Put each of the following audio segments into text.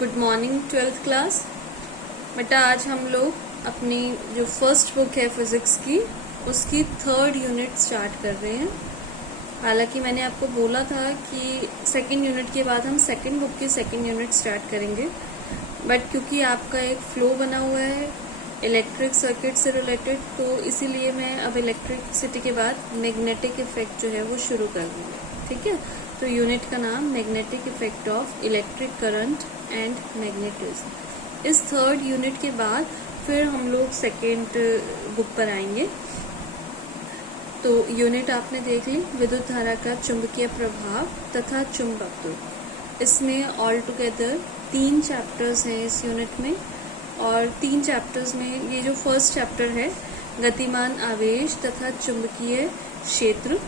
Good morning 12th class. बेटा आज हम लोग अपनी जो फर्स्ट बुक है फिजिक्स की उसकी 3rd यूनिट स्टार्ट कर रहे हैं। हालांकि मैंने आपको बोला था कि सेकंड यूनिट के बाद हम सेकंड बुक की सेकंड यूनिट स्टार्ट करेंगे, बट क्योंकि आपका एक फ्लो बना हुआ है इलेक्ट्रिक सर्किट से रिलेटेड, तो इसीलिए मैं अब इलेक्ट्रिसिटी के बाद मैग्नेटिक इफेक्ट जो है वो शुरू कर दूँगी। ठीक है, तो यूनिट का नाम magnetic effect of electric current and magnetism. इस 3rd यूनिट के बाद फिर हम लोग सेकेंड बुक पर आएंगे। तो यूनिट आपने देख ली, विद्युत धारा का चुंबकीय प्रभाव तथा चुंबकत्व। इसमें ऑल टुगेदर 3 चैप्टर्स हैं इस यूनिट में, और 3 चैप्टर्स में ये जो फर्स्ट चैप्टर है गतिमान आवेश तथा चुंबकीय क्षेत्र,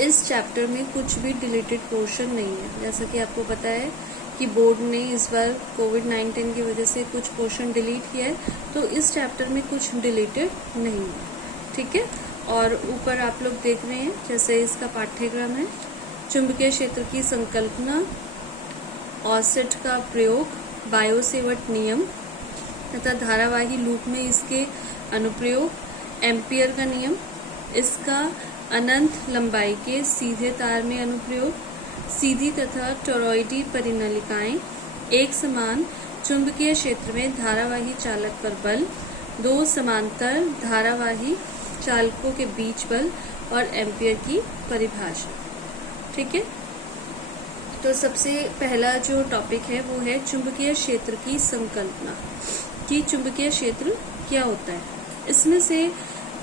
इस चैप्टर में कुछ भी डिलीटेड पोर्शन नहीं है। जैसा कि आपको पता है कि बोर्ड ने इस बार कोविड-19 की वजह से कुछ पोर्शन डिलीट किया है, तो इस चैप्टर में कुछ डिलीटेड नहीं है। ठीक है, और ऊपर आप लोग देख रहे हैं जैसे इसका पाठ्यक्रम है, चुंबकीय क्षेत्र की संकल्पना, ऑसेट का प्रयोग, बायो-सेवर्ट नियम तथा धारावाही लूप में इसके अनुप्रयोग, एम्पियर का नियम, इसका अनंत लंबाई के सीधे तार में अनुप्रयोग, सीधी तथा टॉरॉयडी परिनलिकाएं, एक समान चुंबकीय क्षेत्र में धारावाही चालक पर बल, 2 समांतर धारावाही चालकों के बीच बल और एम्पियर की परिभाषा। ठीक है, तो सबसे पहला जो टॉपिक है वो है चुंबकीय क्षेत्र की संकल्पना, कि चुंबकीय क्षेत्र क्या होता है। इसमें से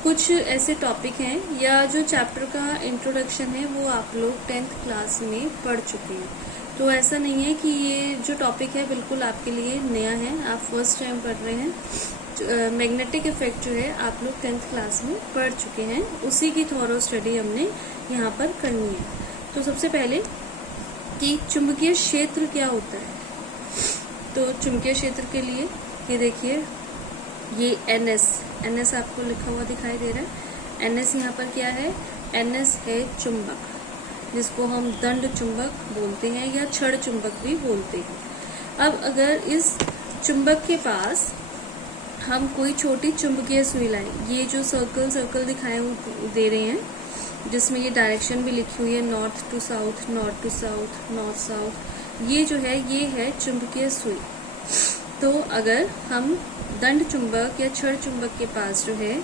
कुछ ऐसे टॉपिक हैं या जो चैप्टर का इंट्रोडक्शन है वो आप लोग 10th क्लास में पढ़ चुके हैं, तो ऐसा नहीं है कि ये जो टॉपिक है बिल्कुल आपके लिए नया है, आप फर्स्ट टाइम पढ़ रहे हैं। मैग्नेटिक इफेक्ट जो है आप लोग 10th क्लास में पढ़ चुके हैं, उसी की थॉरो स्टडी हमने यहाँ पर करनी है। तो सबसे पहले कि चुंबकीय क्षेत्र क्या होता है, तो चुंबकीय क्षेत्र के लिए ये देखिए, ये NS आपको लिखा हुआ दिखाई दे रहा है। NS यहाँ पर क्या है, NS है चुंबक, जिसको हम दंड चुंबक बोलते हैं या छड़ चुंबक भी बोलते हैं। अब अगर इस चुंबक के पास हम कोई छोटी चुंबकीय सुई लाएं, ये जो सर्कल दिखाए दे रहे हैं, जिसमें ये डायरेक्शन भी लिखी हुई है, north to south, north to south, north south, ये जो है ये है चुंबकीय सुई। तो अगर हम दंड चुंबक या छड़ चुंबक के पास जो है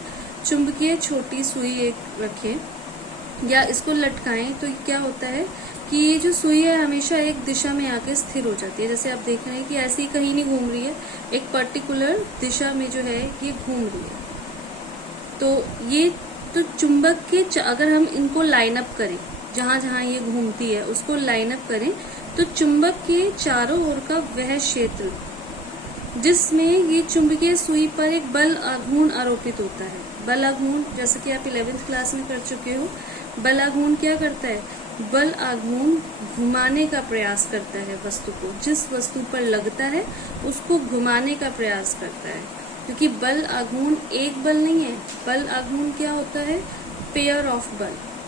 चुंबकीय छोटी सुई एक रखें या इसको लटकाएं, तो क्या होता है कि ये जो सुई है हमेशा एक दिशा में आके स्थिर हो जाती है। जैसे आप देख रहे हैं कि ऐसी कहीं नहीं घूम रही है, एक पर्टिकुलर दिशा में जो है ये घूम रही है। तो ये तो चुंबक के अगर हम इनको लाइन अप करें, जहां जहां ये घूमती है उसको लाइन अप करें, तो चुंबक के चारों ओर का वह क्षेत्र जिसमें ये चुंबकीय सुई पर एक बल आघूर्ण आरोपित होता है। बल आघूर्ण जैसे कि आप 11th क्लास में कर चुके हो, बल आघूर्ण क्या करता है, बल आघूर्ण घुमाने का प्रयास करता है वस्तु को, जिस वस्तु पर लगता है उसको घुमाने का प्रयास करता है। क्योंकि बल आघूर्ण एक बल नहीं है, बल आघूर्ण क्या होता है, पेयर ऑफ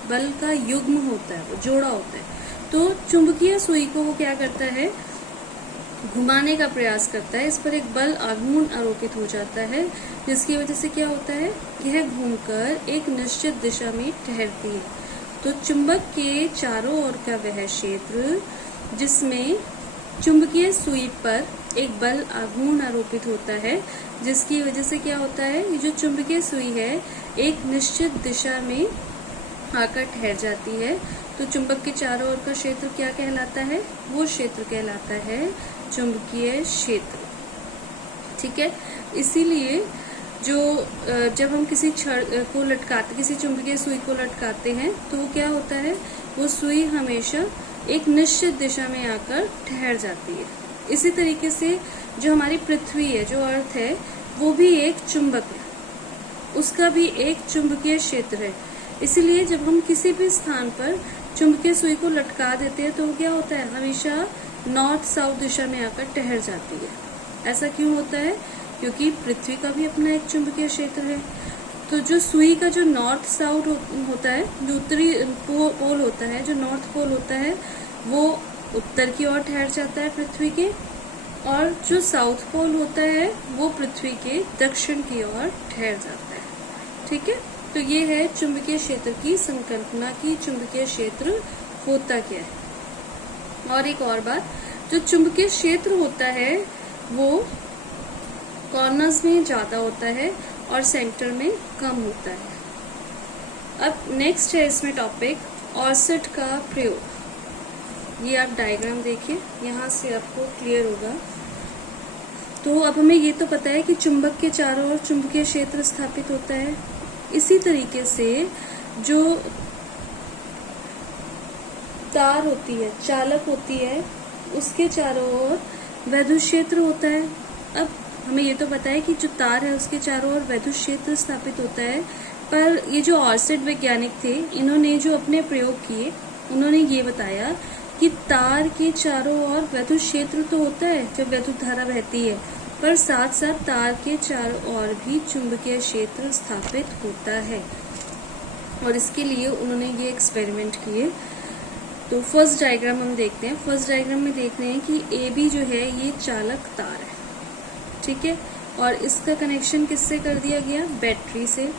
बल का युग्म होता है, वो जोड़ा होता है। तो चुंबकीय सुई को वो क्या करता है, घुमाने का प्रयास करता है, इस पर एक बल आघूर्ण आरोपित हो जाता है, जिसकी वजह से क्या होता है, यह घूमकर एक निश्चित दिशा में ठहरती है। तो चुंबक के चारों ओर का वह क्षेत्र जिसमें चुंबकीय सुई पर एक बल आघूर्ण आरोपित होता है, जिसकी वजह से क्या होता है, ये जो चुंबकीय सुई है एक निश्चित दिशा में आकर ठहर जाती है। तो चुंबक के चारों ओर का क्षेत्र क्या कहलाता है, वो क्षेत्र कहलाता है चुंबकीय क्षेत्र। ठीक है, इसीलिए जो जब हम किसी छड़ को लटकाते, किसी चुंबकीय सुई को लटकाते हैं, तो वो क्या होता है, वो सुई हमेशा एक निश्चित दिशा में आकर ठहर जाती है। इसी तरीके से जो हमारी पृथ्वी है, जो अर्थ है, वो भी एक चुंबक है, उसका भी एक चुंबकीय क्षेत्र है। इसीलिए जब हम किसी भी स्थान पर चुंबकीय सुई को लटका देते हैं तो वो क्या होता है, हमेशा नॉर्थ साउथ दिशा में आकर ठहर जाती है। ऐसा क्यों होता है, क्योंकि पृथ्वी का भी अपना एक चुंबकीय क्षेत्र है। तो जो सुई का जो नॉर्थ साउथ होता है, जो उत्तरी पोल होता है, जो नॉर्थ पोल होता है, वो उत्तर की ओर ठहर जाता है पृथ्वी के, और जो साउथ पोल होता है वो पृथ्वी के दक्षिण की ओर ठहर जाता है। ठीक है, तो ये है चुंबकीय क्षेत्र की संकल्पना की चुंबकीय क्षेत्र होता क्या है। और एक और बात, जो चुंबकीय क्षेत्र होता है वो कॉर्नर्स में ज्यादा होता है और सेंटर में कम होता है। अब नेक्स्ट है इसमें टॉपिक ऑर्सेट का प्रयोग। ये आप डायग्राम देखिए, यहाँ से आपको क्लियर होगा। तो अब हमें ये तो पता है कि चुंबक के चारों ओर चुंबकीय क्षेत्र स्थापित होता है। इसी तरीके से जो तार होती है, चालक होती है, उसके चारों ओर वैद्युत क्षेत्र होता है। अब हमें ये तो पता है कि जो तार है उसके चारों ओर वैद्युत क्षेत्र स्थापित होता है, पर ये जो ऑर्सेट वैज्ञानिक थे, इन्होंने जो अपने प्रयोग किए, उन्होंने ये बताया कि तार के चारों ओर वैद्युत क्षेत्र तो होता है जब वैद्युत धारा बहती है, पर साथ साथ तार के चारों ओर भी चुंबकीय क्षेत्र स्थापित होता है। और इसके लिए उन्होंने ये एक्सपेरिमेंट किए। तो फर्स्ट डायग्राम हम देखते हैं। फर्स्ट डायग्राम में देख रहे हैं कि ए बी जो है ये चालक तार है, ठीक है, और इसका कनेक्शन किससे कर दिया गया? बैटरी से।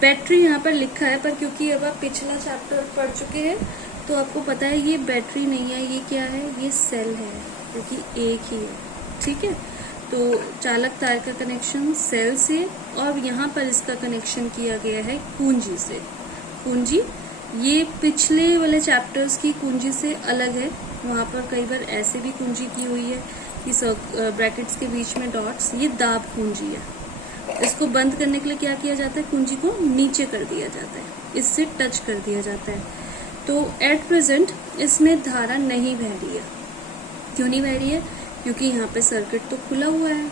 बैटरी यहाँ पर लिखा है, पर क्योंकि अब आप पिछला चैप्टर पढ़ चुके हैं तो आपको पता है ये बैटरी नहीं है, ये क्या है? ये सेल है, क्योंकि एक ही है। ठीक है, तो चालक तार का कनेक्शन सेल से, और यहाँ पर इसका कनेक्शन किया गया है कुंजी से। कुंजी ये पिछले वाले चैप्टर्स की कुंजी से अलग है। वहाँ पर कई बार ऐसे भी कुंजी की हुई है कि ब्रैकेट्स के बीच में डॉट्स, ये दाब कुंजी है। इसको बंद करने के लिए क्या किया जाता है? कुंजी को नीचे कर दिया जाता है, इससे टच कर दिया जाता है। तो एट प्रेजेंट इसमें धारा नहीं बह रही है। क्यों नहीं बह रही है? क्योंकि यहाँ पे सर्किट तो खुला हुआ है।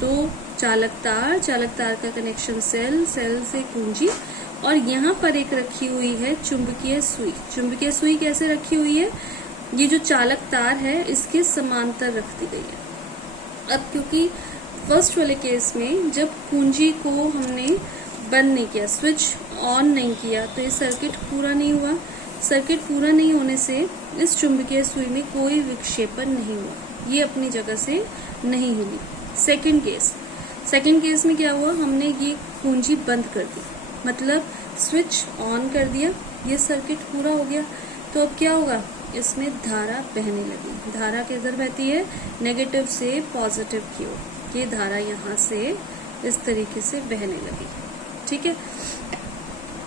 तो चालक तार का कनेक्शन सेल, सेल से कुंजी, और यहाँ पर एक रखी हुई है चुंबकीय सुई। चुंबकीय सुई कैसे रखी हुई है? ये जो चालक तार है इसके समांतर रख दी गई है। अब क्योंकि फर्स्ट वाले केस में जब कुंजी को हमने बंद नहीं किया, स्विच ऑन नहीं किया, तो ये सर्किट पूरा नहीं हुआ। सर्किट पूरा नहीं होने से इस चुंबकीय सुई में कोई विक्षेपण नहीं हुआ, ये अपनी जगह से नहीं हिली। सेकंड केस में क्या हुआ? हमने ये कुंजी बंद कर दी, मतलब स्विच ऑन कर दिया, ये सर्किट पूरा हो गया। तो अब क्या होगा? इसमें धारा बहने लगी। धारा किधर बहती है? नेगेटिव से पॉजिटिव की ओर। ये धारा यहाँ से इस तरीके से बहने लगी। ठीक है,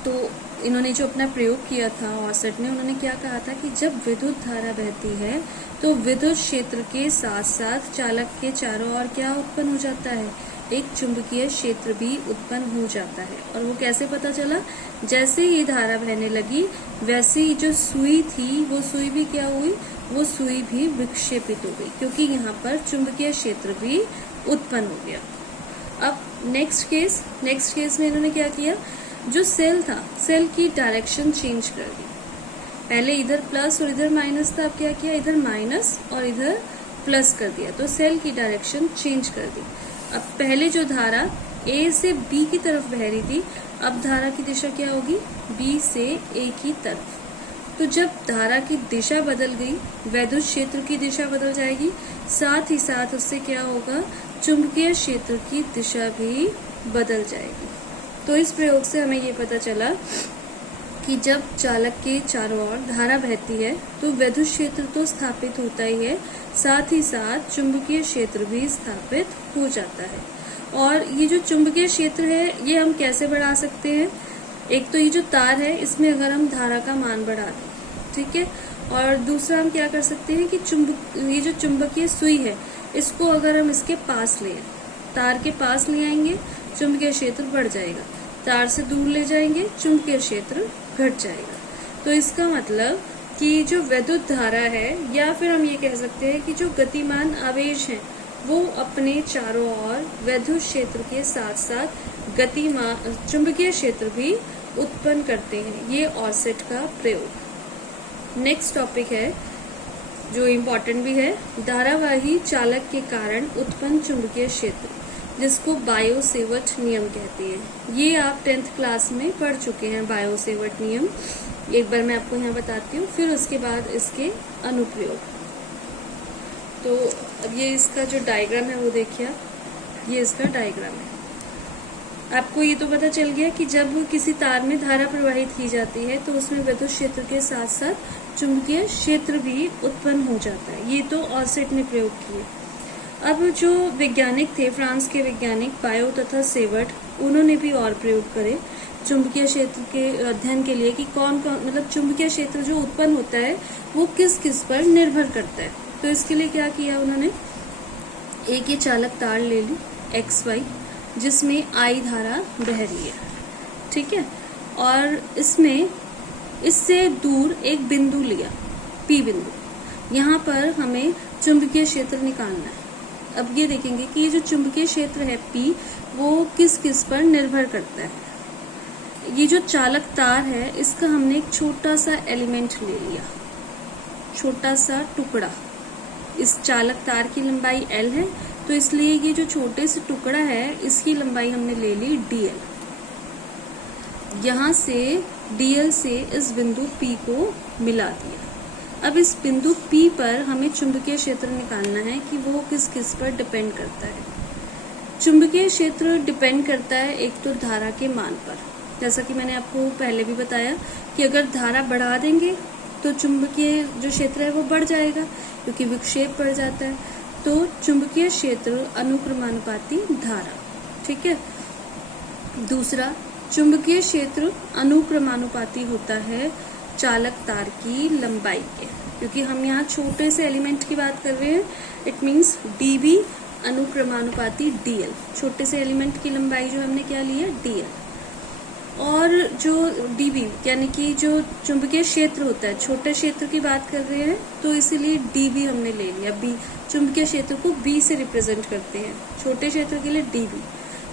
तो इन्होंने जो अपना प्रयोग किया था ऑर्सेट ने, उन्होंने क्या कहा था कि जब विद्युत धारा बहती है तो विद्युत क्षेत्र के साथ साथ चालक के चारों ओर क्या उत्पन्न हो जाता है? एक चुंबकीय क्षेत्र भी उत्पन्न हो जाता है। और वो कैसे पता चला? जैसे ये धारा बहने लगी वैसे ही जो सुई थी वो सुई भी क्या हुई? वो सुई भी विक्षेपित हो गई, क्योंकि यहाँ पर चुंबकीय क्षेत्र भी उत्पन्न हो गया। अब नेक्स्ट केस में इन्होंने क्या किया? जो सेल था, सेल की डायरेक्शन चेंज कर दी। पहले इधर प्लस और इधर माइनस था, अब क्या किया? इधर माइनस और इधर प्लस कर दिया, तो सेल की डायरेक्शन चेंज कर दी। अब पहले जो धारा ए से बी की तरफ बह रही थी, अब धारा की दिशा क्या होगी? बी से ए की तरफ। तो जब धारा की दिशा बदल गई, वैद्युत क्षेत्र की दिशा बदल जाएगी, साथ ही साथ उससे क्या होगा? चुंबकीय क्षेत्र की दिशा भी बदल जाएगी। तो इस प्रयोग से हमें ये पता चला कि जब चालक के चारों ओर धारा बहती है तो वैद्युत क्षेत्र तो स्थापित होता ही है, साथ ही साथ चुंबकीय क्षेत्र भी स्थापित हो जाता है। और ये जो चुंबकीय क्षेत्र है ये हम कैसे बढ़ा सकते हैं? एक तो ये जो तार है इसमें अगर हम धारा का मान बढ़ा दें, ठीक है, और दूसरा हम क्या कर सकते हैं कि ये जो चुंबकीय सुई है इसको अगर हम इसके पास ले आए, तार के पास ले आएंगे, चुंबकीय क्षेत्र बढ़ जाएगा। तार से दूर ले जाएंगे, चुंबकीय क्षेत्र घट जाएगा। तो इसका मतलब कि जो विद्युत धारा है, या फिर हम ये कह सकते हैं कि जो गतिमान आवेश हैं वो अपने चारों ओर वैद्युत क्षेत्र के साथ साथ गतिमान चुंबकीय क्षेत्र भी उत्पन्न करते हैं। ये ऑर्सेट का प्रयोग। नेक्स्ट टॉपिक है जो इम्पोर्टेंट भी है, धारावाही चालक के कारण उत्पन्न चुंबकीय क्षेत्र, जिसको बायो-सेवर्ट नियम कहते हैं। ये आप 10th क्लास में पढ़ चुके हैं, बायो-सेवर्ट नियम। एक बार मैं आपको यहाँ बताती हूँ, फिर उसके बाद इसके अनुप्रयोग। तो अब ये इसका जो डायग्राम है वो देखिए आप, ये इसका डायग्राम है। आपको ये तो पता चल गया कि जब किसी तार में धारा प्रवाहित की जाती है तो उसमें विद्युत क्षेत्र के साथ साथ चुंबकीय क्षेत्र भी उत्पन्न हो जाता है। ये तो ऑर्सेट ने प्रयोग किए। अब जो वैज्ञानिक थे, फ्रांस के वैज्ञानिक बायो तथा सेवर्ट, उन्होंने भी और प्रयोग करे चुंबकीय क्षेत्र के अध्ययन के लिए कि कौन कौन, मतलब चुंबकीय क्षेत्र जो उत्पन्न होता है वो किस किस पर निर्भर करता है। तो इसके लिए क्या किया उन्होंने, एक ये चालक तार ले ली XY, जिसमें I धारा बह रही है, ठीक है, और इसमें इससे दूर एक बिंदु लिया, P बिंदु। यहाँ पर हमें चुंबकीय क्षेत्र निकालना है। अब ये देखेंगे कि ये जो चुंबकीय क्षेत्र है P, वो किस किस पर निर्भर करता है। ये जो चालक तार है, इसका हमने एक छोटा सा एलिमेंट ले लिया, छोटा सा टुकड़ा। इस चालक तार की लंबाई L है, तो इसलिए ये जो छोटे से टुकड़ा है, इसकी लंबाई हमने ले ली DL। यहाँ से DL से इस बिंदु P को मिला दिया। अब इस बिंदु P पर हमें चुंबकीय क्षेत्र निकालना है कि वो किस किस पर डिपेंड करता है। चुंबकीय क्षेत्र डिपेंड करता है एक तो धारा के मान पर, जैसा कि मैंने आपको पहले भी बताया कि अगर धारा बढ़ा देंगे तो चुंबकीय जो क्षेत्र है वो बढ़ जाएगा, क्योंकि विक्षेप बढ़ जाता है। तो चुंबकीय क्षेत्र अनुक्रमानुपाती धारा, ठीक है। दूसरा, चुंबकीय क्षेत्र अनुक्रमानुपाती होता है चालक तार की लंबाई के, क्योंकि हम यहाँ छोटे से एलिमेंट की बात कर रहे हैं। इट मीन्स dB अनुक्रमानुपाती DL, छोटे से एलिमेंट की लंबाई जो हमने क्या लिया, DL। और जो dB यानी कि जो चुंबकीय क्षेत्र होता है, छोटे क्षेत्र की बात कर रहे हैं, तो इसीलिए dB हमने ले लिया। B, चुंबकीय क्षेत्र को B से रिप्रेजेंट करते हैं, छोटे क्षेत्र के लिए dB।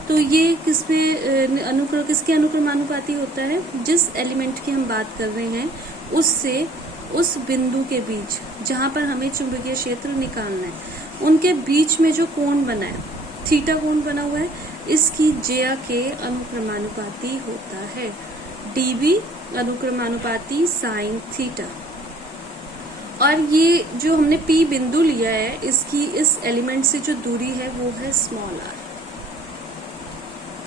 तो ये किसके अनुक्रमानुपाती होता है, जिस एलिमेंट की हम बात कर रहे हैं उससे उस बिंदु के बीच जहाँ पर हमें चुंबकीय क्षेत्र निकालना है, उनके बीच में जो कोण बना है, थीटा कोण बना हुआ है, इसकी ज्या के अनुक्रमानुपाती होता है। dB अनुक्रमानुपाती साइन थीटा। और ये जो हमने P बिंदु लिया है, इसकी इस एलिमेंट से जो दूरी है वो है स्मॉल r।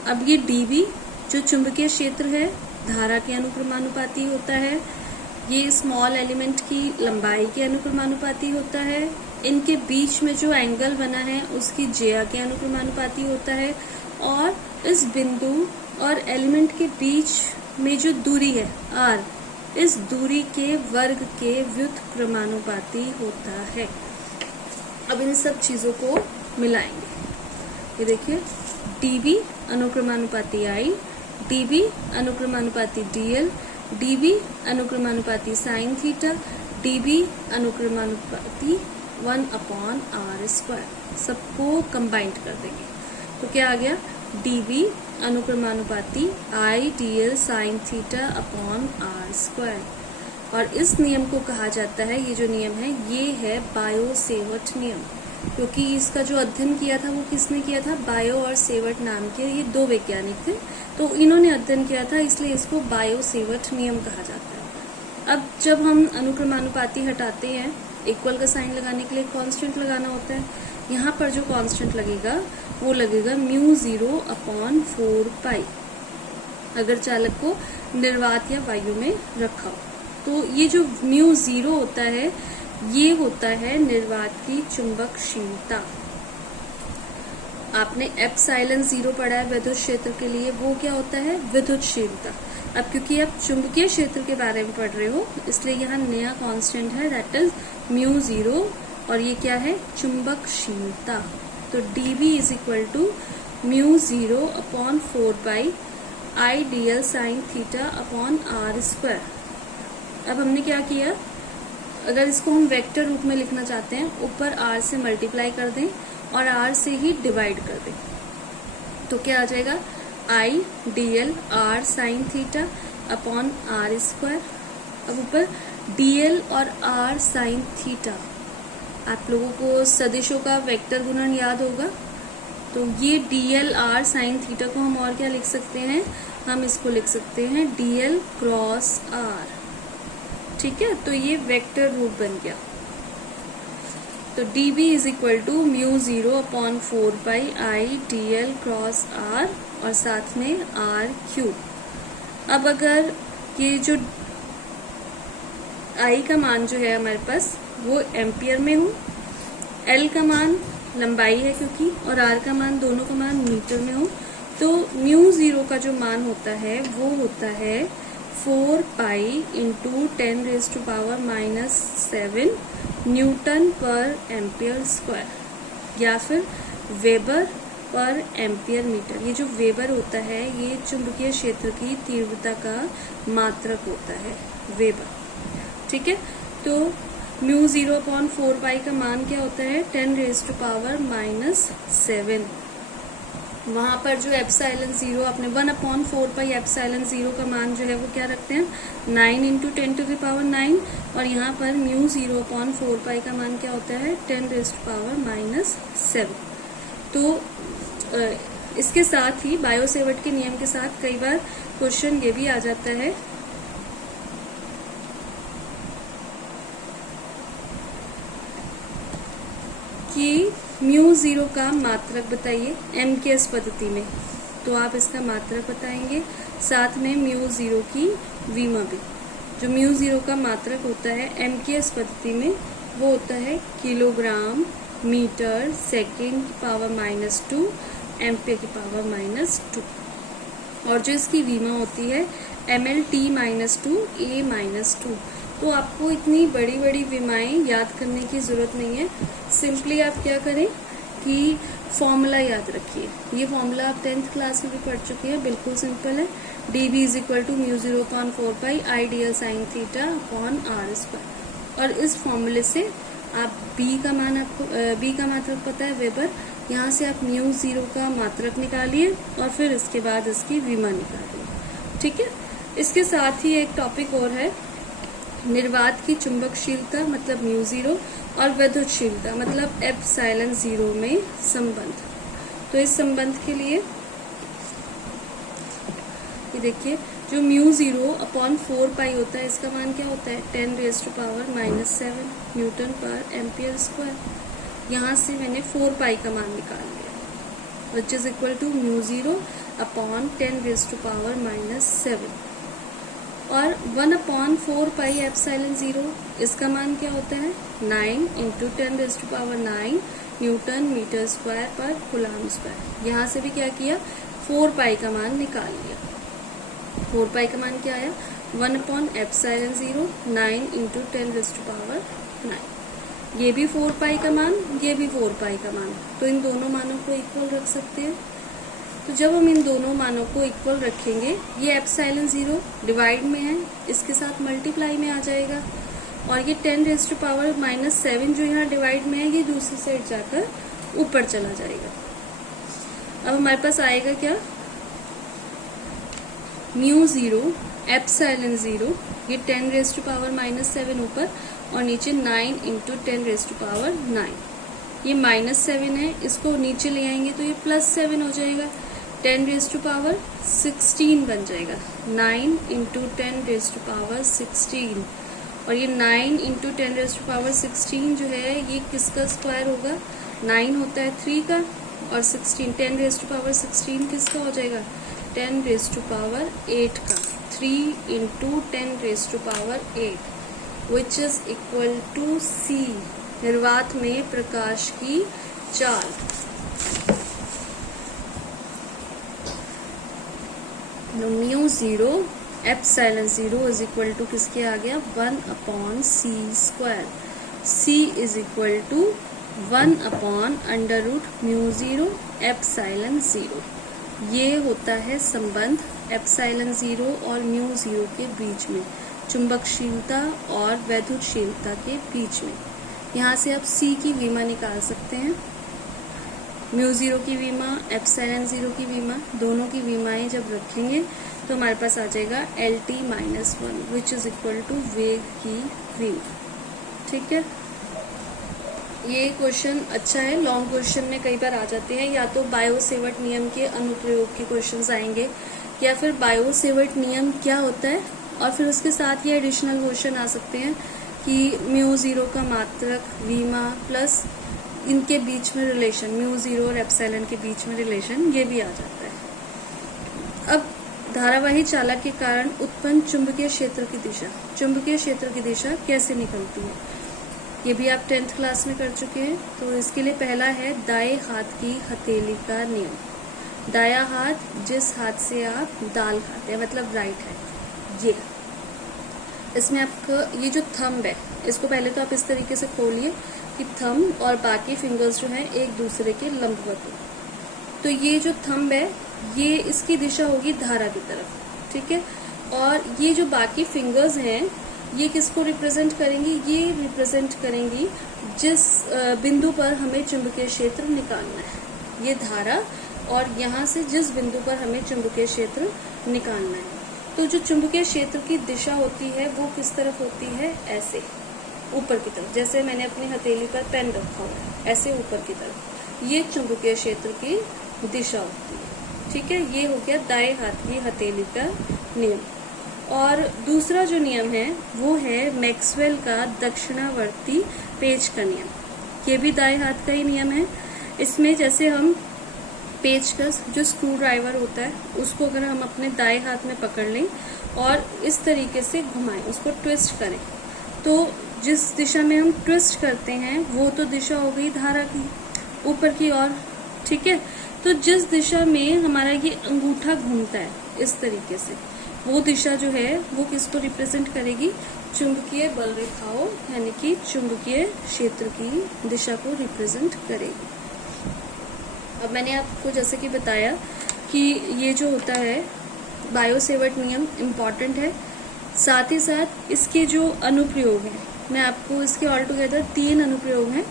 अब ये dB जो चुंबकीय क्षेत्र है धारा के अनुक्रमानुपाती होता है, ये स्मॉल एलिमेंट की लंबाई के अनुक्रमानुपाती होता है, इनके बीच में जो एंगल बना है उसकी ज्या के अनुक्रमानुपाती होता है, और इस बिंदु और एलिमेंट के बीच में जो दूरी है r, इस दूरी के वर्ग के व्युत्क्रमानुपाती होता है। अब इन सब चीजों को मिलाएंगे। ये देखिए, dB अनुक्रमानुपाती I, dB अनुक्रमानुपाती DL, dB अनुक्रमानुपाती साइन थीटा, dB अनुक्रमानुपाती 1/r²। सबको कंबाइंड कर देंगे तो क्या आ गया, dB अनुक्रमानुपाती I dl sine theta upon r²। और इस नियम को कहा जाता है, ये जो नियम है ये है बायो सेवर्ट नियम, क्योंकि इसका जो अध्ययन किया था वो किसने किया था, बायो और सेवर्ट नाम के ये दो वैज्ञानिक थे, तो इन्होंने अध्ययन किया था, इसलिए इसको बायो सेवर्ट नियम कहा जाता है। अब जब हम अनुक्रमानुपाती हटाते हैं, इक्वल का साइन लगाने के लिए कांस्टेंट लगाना होता है। यहाँ पर जो कांस्टेंट लगेगा वो लगेगा μ0/4π, अगर चालक को निर्वात या वायु में रखा हो। तो ये जो μ0 होता है, ये होता है निर्वात की चुंबकशीलता। आपने एप्सिलॉन 0 पढ़ा है विद्युत क्षेत्र के लिए, वो क्या होता है, विद्युतशीलता। अब क्योंकि आप चुंबकीय क्षेत्र के बारे में पढ़ रहे हो, इसलिए यहाँ नया कांस्टेंट है, दैट इज μ0, और ये क्या है, चुंबकशीलता। तो dB is equal to μ0/4π I dl sine theta upon r²। अब हमने क्या किया, अगर इसको हम वेक्टर रूप में लिखना चाहते हैं, ऊपर r से मल्टीप्लाई कर दें और r से ही डिवाइड कर दें, तो क्या आ जाएगा, I dl r sign theta upon r²। अब ऊपर dl और r साइन थीटा, आप लोगों को सदिशों का वेक्टर गुणन याद होगा, तो ये dl r साइन थीटा को हम और क्या लिख सकते हैं, हम इसको लिख सकते हैं dl क्रॉस r। ठीक है, तो ये वेक्टर रूप बन गया। तो dB is equal to mu 0 upon 4 pi I dl cross r और साथ में r क्यूब। अब अगर ये जो I का मान जो है हमारे पास वो एम्पियर में हो, L का मान लंबाई है क्योंकि, और R का मान, दोनों का मान मीटर में हो, तो म्यू 0 का जो मान होता है वो होता है 4 पाई इंटू 10⁻⁻7 न्यूटन पर एम्पियर स्क्वायर या फिर वेबर पर एम्पियर मीटर। ये जो वेबर होता है ये चुंबकीय क्षेत्र की तीव्रता का मात्रक होता है, वेबर। ठीक है, तो म्यू 0 अपॉन 4 पाई का मान क्या होता है 10⁻⁻7। वहां पर जो एप्सिलॉन 0 अपने 1 अपॉन 4 पाई एप्सिलॉन 0 का मान जो है वो क्या रखते हैं 9 इंटू 10⁻9, और यहाँ पर म्यू 0 अपॉन 4 पाई का मान क्या होता है 10⁻⁻7। तो इसके साथ ही बायो सेवर्ट के नियम के साथ कई बार क्वेश्चन ये भी आ जाता है कि म्यू 0 का मात्रक बताइए MKS पद्धति में, तो आप इसका मात्रक बताएंगे, साथ में म्यू 0 की विमा भी। जो म्यू 0 का मात्रक होता है MKS पद्धति में वो होता है किलोग्राम मीटर सेकेंड की पावर -2 एम्पियर की पावर -2, और जो इसकी विमा होती है mLT-2 A-2। तो आपको इतनी बड़ी बड़ी विमाएं याद करने की जरूरत नहीं है, सिंपली आप क्या करें कि फॉर्मूला याद रखिए। ये फॉर्मूला आप 10th क्लास में भी पढ़ चुके हैं, बिल्कुल सिंपल है। dB is equal to mu 0 upon 4 pi I dl sine theta upon r square, और इस फॉर्मूले से आप B का मान, आपको B का मात्रक पता है वेबर, यहाँ से आप म्यू 0 का मात्रक निकालिए और फिर इसके बाद इसकी विमा निकालिए। ठीक है, इसके साथ ही एक टॉपिक और है, निर्वात की चुंबकशीलता मतलब म्यू 0 और विद्युतशीलता मतलब एप्सिलॉन 0 में संबंध। तो इस संबंध के लिए ये देखिए, जो म्यू 0 अपॉन 4 पाई होता है इसका मान क्या होता है 10⁻⁻7 न्यूटन पर एम्पियर स्क्वायर। यहाँ से मैंने 4 पाई का मान निकाल लिया, which is equal to mu 0 upon 10⁻⁻7, और 1 अपॉन 4 पाई एप्सिलॉन 0 इसका मान क्या होता है 9 इंटू 10⁻9 न्यूटन मीटर स्क्वायर पर कूलम स्क्वायर। यहाँ से भी क्या किया 4 पाई का मान निकाल लिया। 4 पाई का मान क्या आया 1 अपॉन एप्सिलॉन 0 9 इंटू 10⁻9। ये भी 4 पाई का मान, ये भी 4 पाई का मान, तो इन दोनों मानों को इक्वल रख सकते हैं। तो जब हम इन दोनों मानों को इक्वल रखेंगे, ये एप्सिलॉन 0 डिवाइड में है, इसके साथ मल्टीप्लाई में आ जाएगा, और ये 10⁻⁻7 जो यहाँ डिवाइड में है ये दूसरी साइड जाकर ऊपर चला जाएगा। अब हमारे पास आएगा क्या म्यू 0 एप्सिलॉन 0, ये 10⁻⁻7 ऊपर और नीचे 9 इंटू 10⁻9। ये -7 है, इसको नीचे ले आएंगे तो ये +7 हो जाएगा, 10⁻16 बन जाएगा, 9 इंटू 10⁻16, और ये 9 इंटू 10⁻16 जो है ये किसका स्क्वायर होगा 9 होता है 3 का, और 16 10⁻16 किसका हो जाएगा 10⁻8 का, 3 into 10⁻8 which is equal to C, निर्वात में प्रकाश की चाल। Mu 0 epsilon 0 is equal to किसके आ गया 1 upon C square. C is equal to 1 upon √ mu 0 epsilon 0। ये होता है संबंध एप्सिलॉन 0 और म्यू 0 के बीच में, चुंबकशीलता और वैद्युतशीलता के बीच में। यहाँ से आप C की विमा निकाल सकते हैं, म्यू 0 की विमा, एप्सिलॉन 0 की विमा, दोनों की विमाएं जब रखेंगे तो हमारे पास आ जाएगा LT-1 which is equal to वेग की विमा। ठीक है, ये क्वेश्चन अच्छा है, लॉन्ग क्वेश्चन में कई बार आ जाते हैं, या तो बायो सेवर्ट नियम के अनुप्रयोग के क्वेश्चंस आएंगे, या फिर बायो सेवर्ट नियम क्या होता है और फिर उसके साथ ये एडिशनल क्वेश्चन आ सकते हैं कि म्यू ज़ीरो का मात्रक वीमा प्लस इनके बीच में रिलेशन, म्यू ज़ीरो और एप्सिलॉन के बीच में रिलेशन, ये भी आ जाता है। अब धारावाही चालक के कारण उत्पन्न चुंबकीय क्षेत्र की दिशा, चुंबकीय क्षेत्र की दिशा कैसे निकलती है, ये भी आप 10th क्लास में कर चुके हैं। तो इसके लिए पहला है दाएं हाथ की हथेली का नियम। दायां हाथ जिस हाथ से आप दाल खाते हैं, मतलब राइट हैंड, ये इसमें आपका ये जो थंब है, इसको पहले तो आप इस तरीके से खोलिए कि थंब और बाकी फिंगर्स जो हैं एक दूसरे के लंबवत हो। तो ये जो थंब है ये इसकी दिशा होगी धारा की तरफ, ठीक है। और ये जो बाकी फिंगर्स हैं ये किसको रिप्रेजेंट करेंगी, ये रिप्रेजेंट करेंगी जिस बिंदु पर हमें चुंबकीय क्षेत्र निकालना है, ये धारा, और यहाँ से जिस बिंदु पर हमें चुंबकीय क्षेत्र निकालना है। तो जो चुंबकीय क्षेत्र की दिशा होती है वो किस तरफ होती है, ऐसे ऊपर की तरफ, जैसे मैंने अपनी हथेली पर पेन रखा हुआ है, ऐसे ऊपर की तरफ, ये चुंबकीय क्षेत्र की दिशा होती है, ठीक है। ये हो गया दाएं हाथ की हथेली का नियम। और दूसरा जो नियम है वो है मैक्सवेल का दक्षिणावर्ती पेच का नियम। ये भी दाएं हाथ का ही नियम है। इसमें जैसे हम पेचकस, जो स्क्रू ड्राइवर होता है, उसको अगर हम अपने दाएं हाथ में पकड़ लें और इस तरीके से घुमाएं, उसको ट्विस्ट करें, तो जिस दिशा में हम ट्विस्ट करते हैं वो तो दिशा हो गई धारा की, ऊपर की ओर, ठीक है। तो जिस दिशा में हमारा ये अंगूठा घूमता है इस तरीके से, वो दिशा जो है वो किसको रिप्रेजेंट करेगी, चुंबकीय बल रेखाओं यानी कि चुंबकीय क्षेत्र की दिशा को रिप्रेजेंट करेगी। अब मैंने आपको जैसे कि बताया कि ये जो होता है बायो-सेवर्ट नियम इम्पॉर्टेंट है, साथ ही साथ इसके जो अनुप्रयोग हैं, मैं आपको इसके ऑल टुगेदर 3 अनुप्रयोग हैं,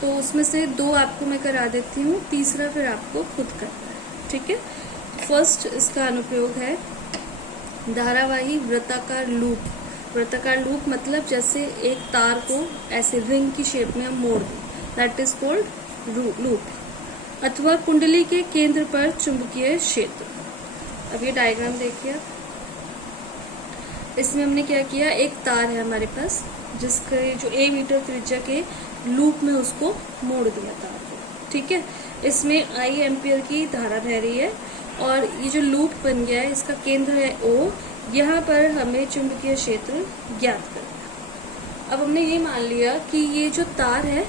तो उसमें से 2 आपको मैं करा देती हूँ, तीसरा फिर आपको खुद करना है, ठीक है। फर्स्ट इसका अनुप्रयोग है धारावाही वृत्ताकार लूप। वृत्ताकार लूप मतलब जैसे एक तार को ऐसे रिंग की शेप में हम मोड़ दें, दैट इज कॉल्ड लूप। अथवा कुंडली के केंद्र पर चुंबकीय क्षेत्र। अब ये डायग्राम देखिए, इसमें हमने क्या किया, एक तार है हमारे पास जिसके जो 1 मीटर त्रिज्या के लूप में उसको मोड़ दिया तार को, ठीक है। इसमें I एम्पियर की धारा बह रही है और ये जो लूप बन गया है इसका केंद्र है O, यहाँ पर हमें चुंबकीय क्षेत्र ज्ञात करना। अब हमने ये मान लिया कि ये जो तार है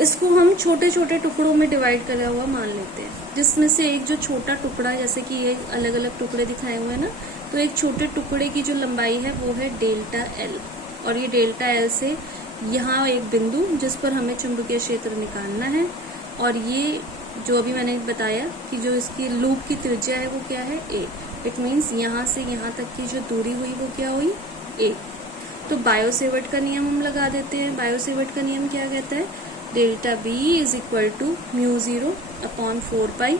इसको हम छोटे छोटे टुकड़ों में डिवाइड करा हुआ मान लेते हैं, जिसमें से एक जो छोटा टुकड़ा, जैसे कि ये अलग अलग टुकड़े दिखाए हुए हैं ना, तो एक छोटे टुकड़े की जो लंबाई है वो है डेल्टा L, और ये डेल्टा L से यहाँ एक बिंदु जिस पर हमें चुंबकीय क्षेत्र निकालना है, और ये जो अभी मैंने बताया कि जो इसकी लूप की त्रिज्या है वो क्या है, A। इट मीन्स यहाँ से यहाँ तक की जो दूरी हुई वो क्या हुई, A। तो बायो-सेवर्ट का नियम हम लगा देते हैं। बायो-सेवर्ट का नियम क्या कहता है, delta B is equal to mu 0 upon 4 pi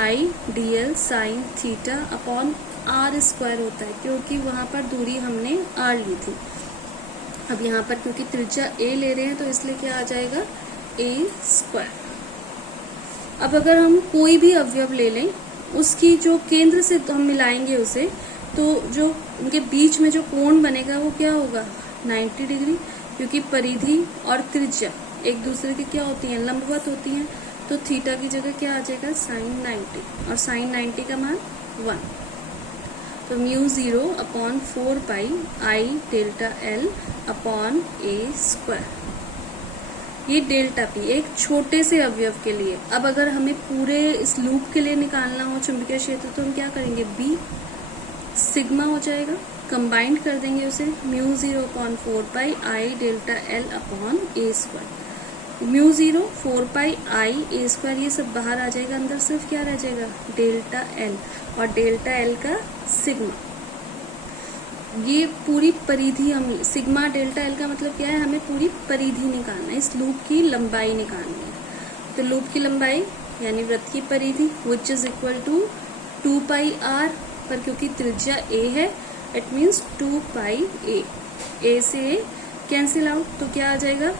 I dl sine theta upon R square होता है, क्योंकि वहाँ पर दूरी हमने R ली थी। अब यहाँ पर क्योंकि त्रिज्या A ले रहे हैं तो इसलिए क्या आ जाएगा, A स्क्वायर। अब अगर हम कोई भी अवयव ले लें, उसकी जो केंद्र से हम मिलाएंगे उसे, तो जो उनके बीच में जो कोण बनेगा वो क्या होगा, 90 डिग्री, क्योंकि परिधि और त्रिज्या एक दूसरे की क्या होती हैं, लंबवत होती हैं। तो थीटा की जगह क्या आ जाएगा, साइन 90, और साइन 90 का मान 1। तो mu 0 upon 4 pi I delta L upon A square, ये डेल्टा P एक छोटे से अवयव के लिए। अब अगर हमें पूरे इस लूप के लिए निकालना हो चुंबकीय क्षेत्र, तो हम क्या करेंगे, B सिग्मा हो जाएगा, कंबाइंड कर देंगे उसे, mu 0 upon 4 pi I delta L upon A square. Mu 0 4 pi I A square, ये सब बाहर आ जाएगा, अंदर सिर्फ क्या रह जाएगा, डेल्टा L, और डेल्टा L का सिग्मा। ये पूरी परिधि हम, सिग्मा डेल्टा L का मतलब क्या है, हमें पूरी परिधि निकालना है, इस लूप की लंबाई निकालनी है। तो लूप की लंबाई यानी वृत्त की परिधि which is equal to 2 pi R, पर क्योंकि त्रिज्या A है इट मीन्स 2 पाई A से A कैंसिल आउट, तो क्या आ जाएगा,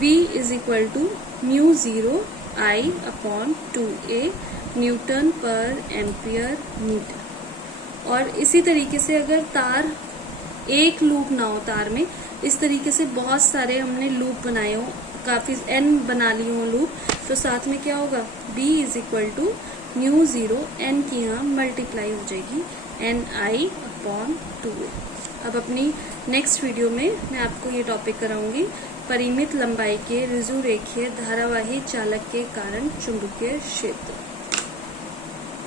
B is equal to mu 0 I upon 2A newton पर एम्पियर मीटर। और इसी तरीके से अगर तार एक लूप ना हो तार में, इस तरीके से बहुत सारे हमने लूप बनाए हो, काफी n बना लिए हो लूप, तो साथ में क्या होगा, B is equal to mu zero n की यहाँ मल्टीप्लाई हो जाएगी Ni/2a। अब अपनी नेक्स्ट वीडियो में मैं आपको ये टॉपिक कराऊंगी परिमित लंबाई के ऋजुरेखीय धारावाही चालक के कारण चुंबकीय क्षेत्र।